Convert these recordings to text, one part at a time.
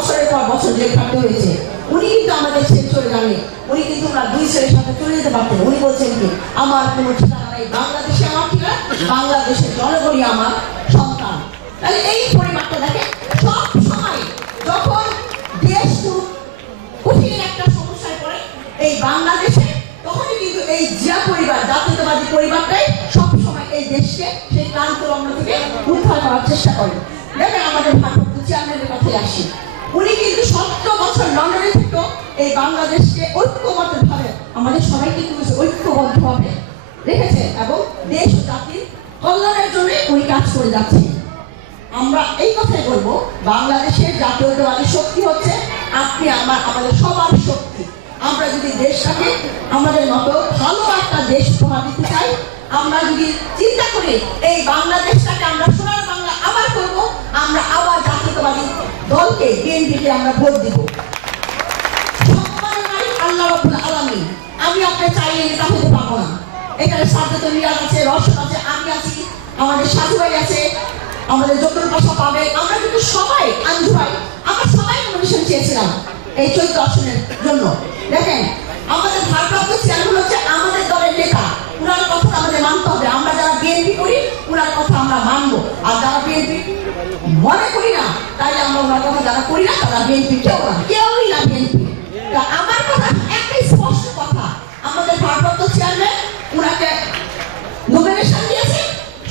বছরের পর বছর জেল খাটতে হয়েছে। উনি কিন্তু আমাদের ছেড়ে চলে যাননি, উনি কিন্তু ওনার দুই ছেলের সাথে চলে যেতে পারতেন। উনি বলছেন কি, আমার কোনো ঠিকানা নেই, বাংলাদেশে আমার ঠিকানা, বাংলাদেশের জনগণই আমার সন্তান। তাহলে এই পরিবারটা দেখে সব সময় যখন দেশ কঠিন একটা সমস্যায় পড়ে এই বাংলাদেশে, তখনই কিন্তু এই জিয়া পরিবার, জাতীয়তাবাদী পরিবারটাই সবসময় এই দেশকে সেই ক্লান্ত লগ্ন থেকে উদ্ধার করার চেষ্টা করে। দেখেন আমাদের ভারপ্রাপ্ত চেয়ারম্যানের কথায় আসি, উনি কিন্তু 17 বছর লন্ডনে থেকেও এই বাংলাদেশকে ঐক্যবদ্ধভাবে আমাদের সবাইকে কিন্তু ঐক্যবদ্ধভাবে রেখেছে এবং দেশ ও জাতির কল্যাণের জন্য উনি কাজ করে যাচ্ছেন। আমরা এই কথাই বলবো, বাংলাদেশের জাতীয়তাবাদী শক্তি হচ্ছে আপনি আমাদের সবার শক্তি। আমরা যদি দেশটাকে আমাদের মতো ভালো একটা দেশ উপহার দিতে চাই, আমরা যদি চিন্তা করি এই বাংলাদেশটাকে আমরা সোনার বাংলা আবার করব, আমরা আবার জাতীয়তাবাদী দলকে বিএনপিকে আমরা ভোট দিব। আল্লাহ রাব্বুল আলামিন, আমি আপনি চাইলে নেতা হতে পারবো না। এখানে সাজ্জাদ মিরাজ আছে, রশদ আছে, আমি আছি, আমাদের সাধু ভাই আছে, আমাদের যতন পাশা পাবে, আমরা কিন্তু সবাই আঞ্জু ভাই, আমরা সবাই নমিনেশন চেয়েছিলাম এই 14 আসনের জন্য। দেখেন আমাদের ভারপ্রাপ্ত চেয়ারম্যান হচ্ছে আমাদের দলের নেতা, উনার কথা আমাদের মানতে হবে। আমরা যারা বিএনপি করি উনার কথা আমরা মানবো, আর যারা বিএনপি মনে করি না তাই আমরা ওনার কথা যারা করি না তারা বিএনপি কেউই না বিএনপি। আমার কথা একটাই স্পষ্ট কথা, আমাদের ভারপ্রাপ্ত চেয়ারম্যান উনাকে নমিনেশন দিয়েছে,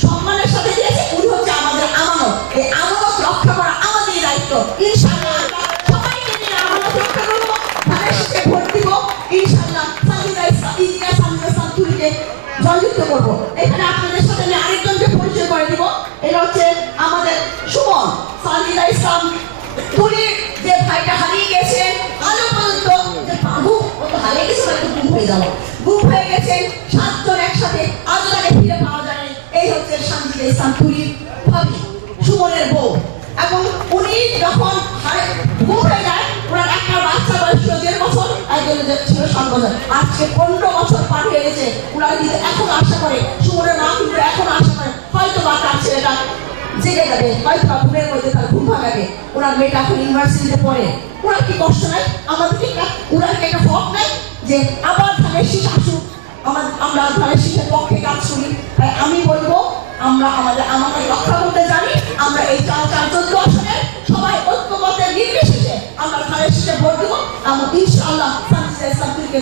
সম্মানের সাথে দিয়েছে, উনি হচ্ছে আমাদের আমানত। এই আমানত রক্ষা করা আমাদের দায়িত্ব। ইনশাআল্লাহ আমরা সবাইকে নিয়ে আমানত রক্ষা করবো, ধানের শীষে ভোট দিব, ইনশাআল্লাহ সান্তুরিকে জয়যুক্ত করবো। এখানে আপনাদের সাথে আমি আরেকজনকে পরিচয় করে দিব, এটা হচ্ছে আমাদের সুমন সান্দিদা ইসলাম তুলির যে ভাইটা হারিয়ে গেছে, আলো পর্যন্ত যে বাবু ও তো হারিয়ে গেছে, গুম হয়ে যাবো, গুম হয়ে গেছেন 7 জন একসাথে, আজও তাকে ফিরে পাওয়া যায়। এই হচ্ছে সান্দিদা ইসলাম তুলির ভাবি, সুমনের বউ। এবং উনি যখন গুম হয়ে যায়, ওনার একটা বাচ্চা বয়স ছিল 1.5 বছর, একজনের ছিল 7 বছর। আজকে 15 বছর পার হয়ে গেছে, ওনারা কিন্তু এখন আশা করে, সুমনের মা কিন্তু এখন আশা করে হয়তো বা তার ছেলেটা জেগে যাবে, হয়তো বা ঘুমের মধ্যে তার ঘুম ভাঙাবে। ওনার মেয়েটা এখন ইউনিভার্সিটিতে পড়ে, ওনার কি কষ্ট নাই? আমাদের কি ওনার কি একটা হক নাই যে আবার ধানের শীষ আসুক, আমরা ধানের শীষের পক্ষে কাজ করি? তাই আমি বলবো, আমরা আমাদের রক্ষা করতে জানি। আমরা এই 14 আসনে সবাই ঐক্যবদ্ধ নির্বিশেষে আমরা ধানের শীষে ভোট দেবো এবং ইনশাআল্লাহ সান্দিদা ইসলাম তুলিকে